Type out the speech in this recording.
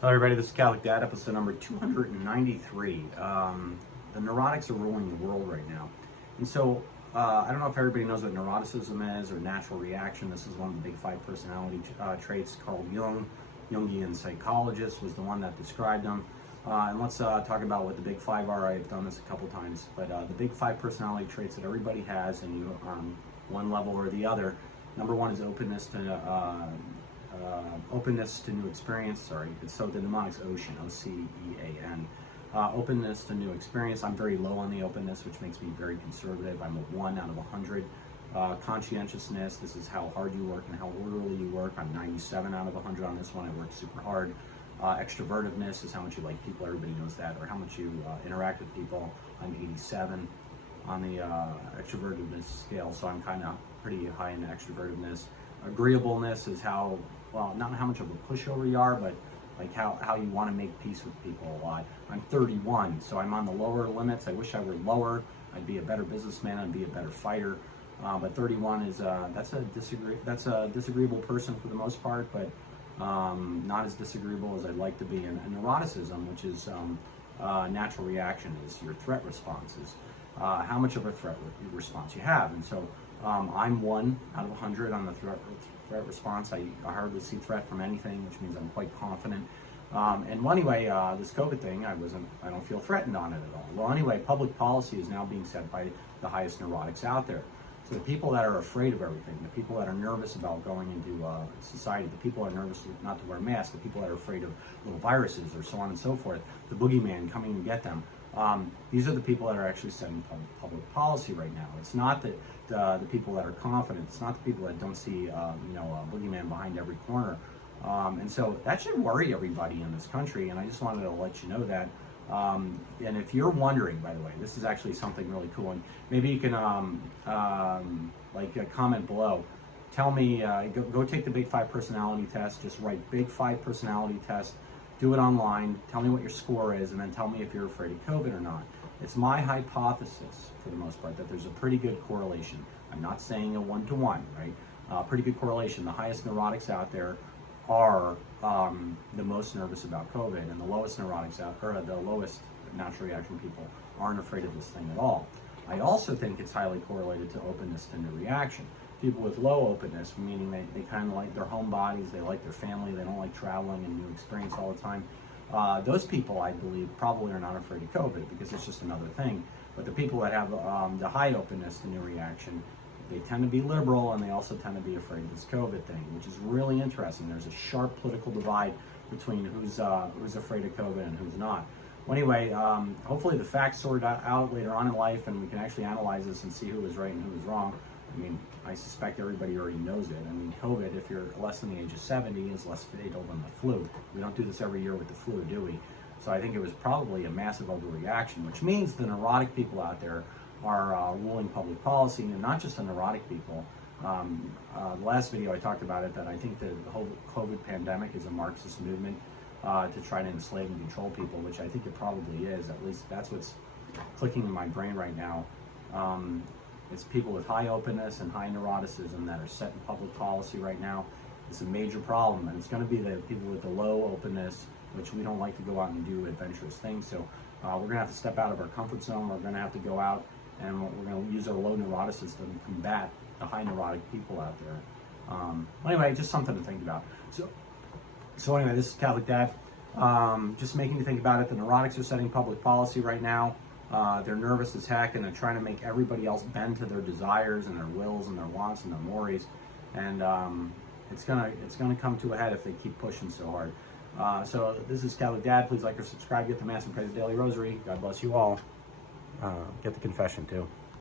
Hello everybody, this is Catholic Dad, episode number 293. The neurotics are ruling the world right now. And so, I don't know if everybody knows what neuroticism is or natural reaction. This is one of the big five personality traits. Carl Jung, Jungian psychologist, was the one that described them. And let's talk about what the big five are. I've done this a couple times. But the big five personality traits that everybody has, and you on one level or the other. Number one is openness to new experience. So the mnemonics ocean, O-C-E-A-N. Openness to new experience. I'm very low on the openness, which makes me very conservative. I'm a 1 out of 100. Conscientiousness, this is how hard you work and how orderly you work. I'm 97 out of 100 on this one. I work super hard. Extrovertiveness is how much you like people. Everybody knows that. Or how much you interact with people. I'm 87 on the extrovertiveness scale, so I'm kind of pretty high in extrovertiveness. Agreeableness is how, well, not how much of a pushover you are, but like how you want to make peace with people a lot. I'm 31, so I'm on the lower limits. I wish I were lower. I'd be a better businessman. I'd be a better fighter. But 31 is that's a disagreeable person for the most part, but not as disagreeable as I'd like to be. And neuroticism, which is natural reaction, is your threat responses. How much of a threat response you have. And so I'm 1 out of 100 on the threat response. I hardly see threat from anything, which means I'm quite confident. And well, anyway, this COVID thing, I don't feel threatened on it at all. Well, anyway, public policy is now being set by the highest neurotics out there. So the people that are afraid of everything, the people that are nervous about going into society, the people that are nervous not to wear masks, the people that are afraid of little viruses or so on and so forth, the boogeyman coming to get them. These are the people that are actually setting public policy right now. It's not the people that are confident. It's not the people that don't see, a boogeyman behind every corner. And so that should worry everybody in this country. And I just wanted to let you know that. And if you're wondering, by the way, this is actually something really cool. And maybe you can comment below. Tell me, go take the Big Five personality test. Just write Big Five personality test. Do it online, tell me what your score is, and then tell me if you're afraid of COVID or not. It's my hypothesis, for the most part, that there's a pretty good correlation. I'm not saying a 1-to-1, right? Pretty good correlation. The highest neurotics out there are the most nervous about COVID, and the lowest neurotics the lowest natural reaction people aren't afraid of this thing at all. I also think it's highly correlated to openness to new reaction. People with low openness, meaning they kind of like their home bodies, they like their family, they don't like traveling and new experience all the time. Those people, I believe, probably are not afraid of COVID because it's just another thing. But the people that have the high openness to new reaction, they tend to be liberal, and they also tend to be afraid of this COVID thing, which is really interesting. There's a sharp political divide between who's afraid of COVID and who's not. Well, anyway, hopefully the facts sort out later on in life, and we can actually analyze this and see who was right and who was wrong. I mean, I suspect everybody already knows it. I mean, COVID, if you're less than the age of 70, is less fatal than the flu. We don't do this every year with the flu, do we? So I think it was probably a massive overreaction, which means the neurotic people out there are ruling public policy, and not just the neurotic people. The last video I talked about it, that I think the whole COVID pandemic is a Marxist movement to try to enslave and control people, which I think it probably is. At least that's what's clicking in my brain right now. It's people with high openness and high neuroticism that are setting public policy right now. It's a major problem, and it's going to be the people with the low openness, which we don't like to go out and do adventurous things. So we're going to have to step out of our comfort zone. We're going to have to go out, and we're going to use our low neuroticism to combat the high neurotic people out there. Anyway, just something to think about. So anyway, this is Catholic Dad. Just making you think about it. The neurotics are setting public policy right now. They're nervous as heck, and they're trying to make everybody else bend to their desires and their wills and their wants and their mores. And it's gonna come to a head if they keep pushing so hard. So this is Catholic Dad. Please like or subscribe. Get the Mass and pray the Daily Rosary. God bless you all. Get the confession too.